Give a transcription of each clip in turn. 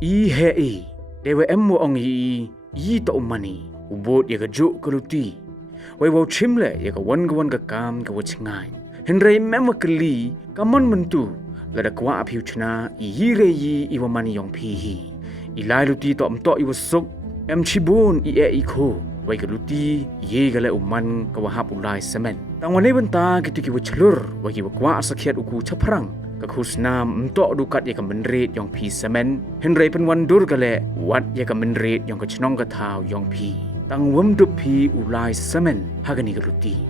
I hei, dewa emu ong i to umani, ubot ya gajuk keluti. Wai wau chimle ya ka wan ka kam ka wachingai. Henry mema keli, kamon mentu, lada kwa apiu chna, i hire i wa mani yong pihi. Ilai luti to amto i wasuk, em chibun i iko. Wai keluti, ye gale uman ka wahap ulai semen. Tangwane benta gitu ki wachlur, wai ki wakwa asakiat uku caprang. Kakusnam untuk dukat ya kemenrit yang pi semen Henry penwandur gale wat ya kemenrit yang kecnong katau yang pi tang wamdu pi ulai semen hagani geruti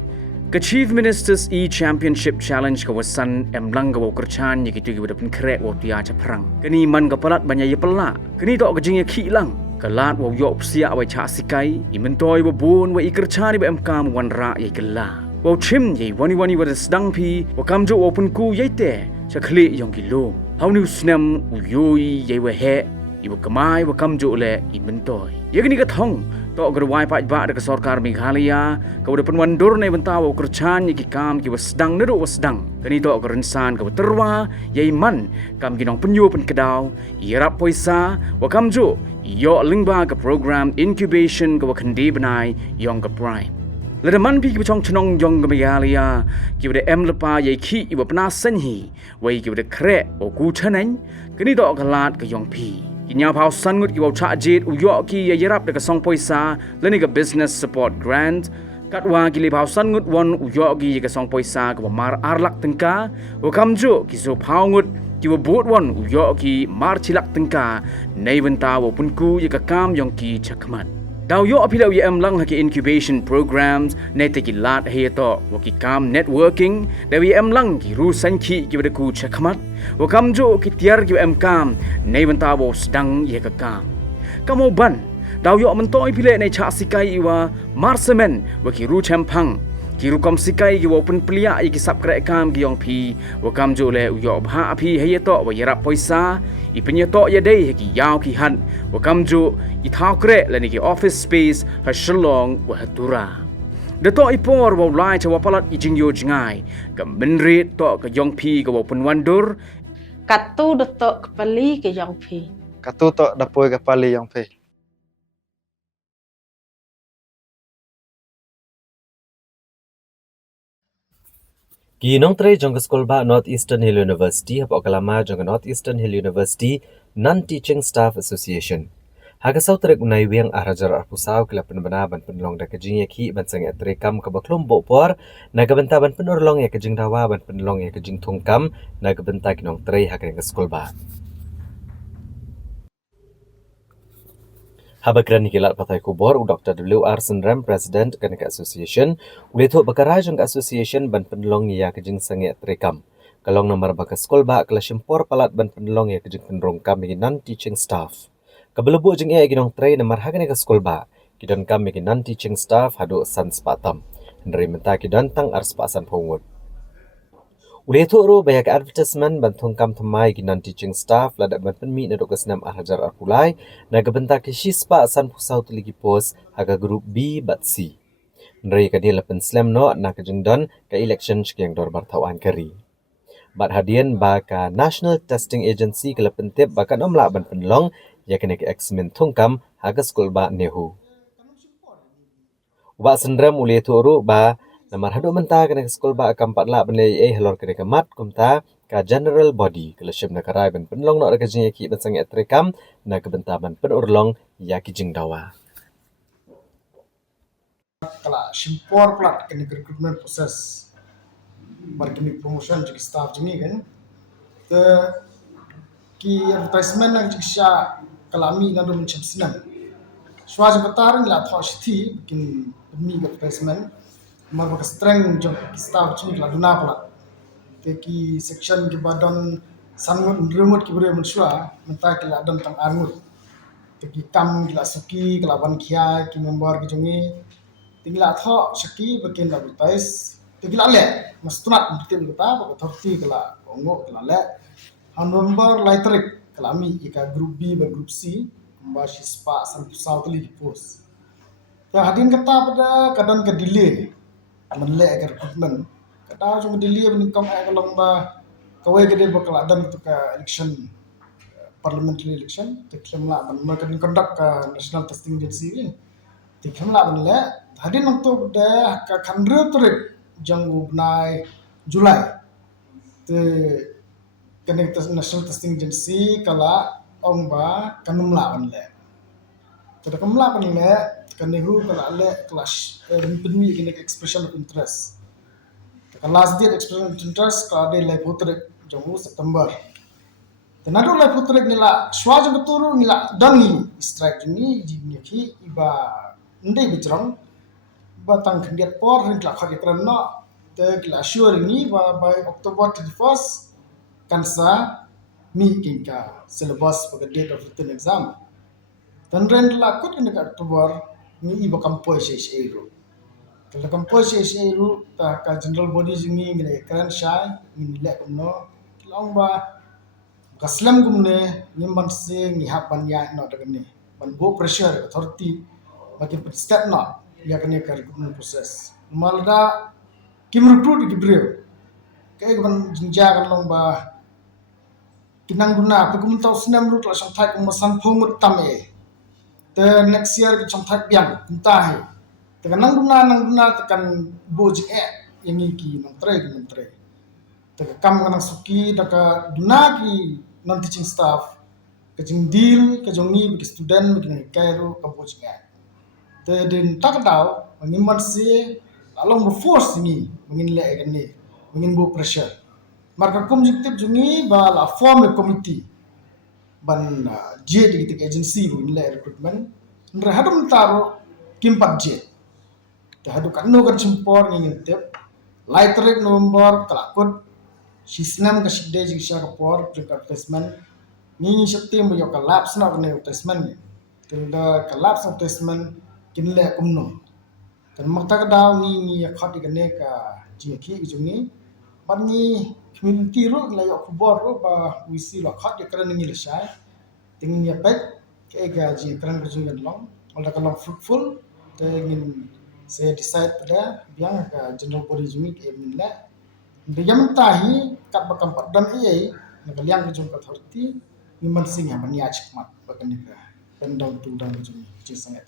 ke Chief Ministers Championship Challenge kawasan emlang gawa kerchan ya gitu gida pen krek wa tia caprang kini man kapalat banyak ya pelak kini tok kejing ya kilang kelat wa yok sia wa cha sikai imentoi wa bun wa ikerchan ba emkam wan ra ya gela wa chim ye wani wa sedang pi wa kamjo open ku ye te Chakli yang gilom. Hau ni usnam uyoi yewa he. Ibu kemai wa kamjo le imentoi. Ya gini katong. Tok gerwai pajak dekat Sarkar Meghalaya. Kau depan wandur na ibentawa kerchan ki kam ki wasdang nedo wasdang. Kani tok kerensan kau terwa ye man kam ginong penyu pen kedau. Irap poisa wa kamjo. Yo lingba ke program incubation kau kendi benai yang ke prime. Ledaman pi kibacong cenong jong Meghalaya kibade em lepa ye ki iba pena senhi wai kibade krek o ku chaneng kini dok galat ke yong pi kinya phau sangut kibau cha jit uyo ki ye yarap de song poisa leni ke business support grant katwa ki le phau sangut won uyo ki ye song poisa ke mar arlak tengka o kamjo ki so phau ngut ki bot won uyo ki mar chilak tengka nei wenta wo punku ye ka kam yong ki chakmat Dau yo apilau ye emlang haki incubation programs nete ki lat heto waki kam networking dawi emlang ki rusan ki bada ku chakmat wakam jo ki tiar ki emkam nei bentawo sedang ye ka kam kamo ban dau yo mentoi pile nei cha sikai iwa marsemen waki ru champang ki ru kom sikai ki open pelia ki sap krek kam ki yong pi wakam jo le yo bha api heto wa yarap poisa ipenya to ya dei ki yaw ki han wakam jo ithau kre lani ki office space ha shalong wa hatura de to ipor wa lai chawa palat ijing yo jingai ka menrit to ka yong pi ka wa penwandur Katu dotok kepali ke yang pi. Katu tok dapoi kepali yang pi. Ginong tre jong school ba Northeastern Hill University hap okalama jong Northeastern Hill University Non-Teaching Staff Association. Haga sau trek unai wiang arajar arpusau kila penbana ban penlong da kejing yaki ban sang atrekam ka baklom bopor naga benta ban penorlong ya kejing dawa ban penlong ya kejing tungkam naga benta kinong tre haga ke school ba. Habakran hikilat patai kubor Dr. W.R. Sunram President Kanika Association uleto bakara jong association ban penlong ya kejing sangi atrekam kalong nomor baka skol ba kala simpor palat ban penlong ya kejing penrongkam bagi non-teaching staff kabelebu jeng ia ginong tray nomor hagan ka skol ba kidon kam bagi non-teaching staff hadu san spatam ndri menta kidon tang ars pasan phongut uleto ro bayak advertisement ban thongkam thamai ki non-teaching staff lada ban penmi na dokas nam hajar arpulai naga benta ki shispa san pusau tuligi pos haga group B bat C ndri kadil pen slam no na kejing don ka election yang dor bartawan kari bat hadian ba ka National Testing Agency kala pentip ba kan omla ban penlong ya kena ke eksmen thongkam haga skol ba nehu ba sendram ule turu ba namar hadu menta kena ke skol ba kam patla ban le halor kena ke mat kumta ka general body kala shim na karai ban penlong no ka jing ki ban sang atrekam na ke benta ban penurlong ya ki jing dawa kala simpor plat kena recruitment process marketing promotion jadi staff jini kan ke ki advertisement nang jiksa kalami nang dum chim sinam swaj batar la tho sthi kin mi advertisement mar ba strength jong staff jini la duna pala ke ki section ke badan sangut remote ki bre mun shwa menta ki la dan tang armut ke ki kam ki la suki kala ban khia ki member ki jongi tingla tho shaki bakin la advertise Tegila le, mas tunat berarti kita apa thorti kala ongo kala le. Han number laiterik kala mi ika group B dan group C membashi spa san pusau tali pos. Ya hadin kata pada kadang ke delay menle agar recruitment. Kata cuma delay menikam ay kalong ba kawai gede bakal dan itu ke election parliamentary election tiklem la ban mereka conduct national testing agency ni tiklem la ban le hadin untuk da ka khandre trik jang ubnai Julai te kene national testing agency kala ong ba kanum la ban le kada kamla ban le kene hu kala le clash penmi kene expression of interest last date expression of interest ka de le putrik jang September tenado le putrik nila swaja beturu nila dangi strike ni jingki iba ndai bitrang batang kendiat por rin klak khaki krana te kila sure ni by October 31st kansa mi kinka syllabus for the date of written exam dan ren la kut in October ni iba kampoi she ru kalau kampoi she ru ta ka general body jingi ngene kran shai ni le kuno long ba kaslam gumne nimban se ni hapan ya no dagane ban bo pressure authority bagi step no ya kene ka recruitment process malda kim recruit ki brio kay ban jinja kan long ba kinang guna pagum taw sinam ru la sang thai kum san phom tame te next year ki chang thai biang kuntai te nang guna tekan boj yang ki nang tre te kam kan suki daka guna ki non teaching staff kajing deal kajongi bagi student bagi kairu kaboj te din takdaw mangin si along the force ni mangin le gani mangin bo pressure marka objective jungi ba la form a committee ban jet di agency ni le recruitment ndra hadum taro kimpat jet te hadu kan no kan simpor ni tep light November kalakut sisnam ka sidde jing sha kapor advertisement ni September yo collapse na ne advertisement ni te da collapse advertisement kinle kumno kan makta daw ni khati gane ka jiki jungi ban ni community ro la yo kubor ro ba wisi lo khati kran ni le sai ting ya pek ke ga ji kran ko jungan long wala ka long fruitful te ngin se decide pada biang ka general body jungi ke min la biyam tahi kat bakam dan ai na kaliang ko jung ka authority ni man singa ban ya chikmat bakan ni ka dan daw tu dan jungi ji sangat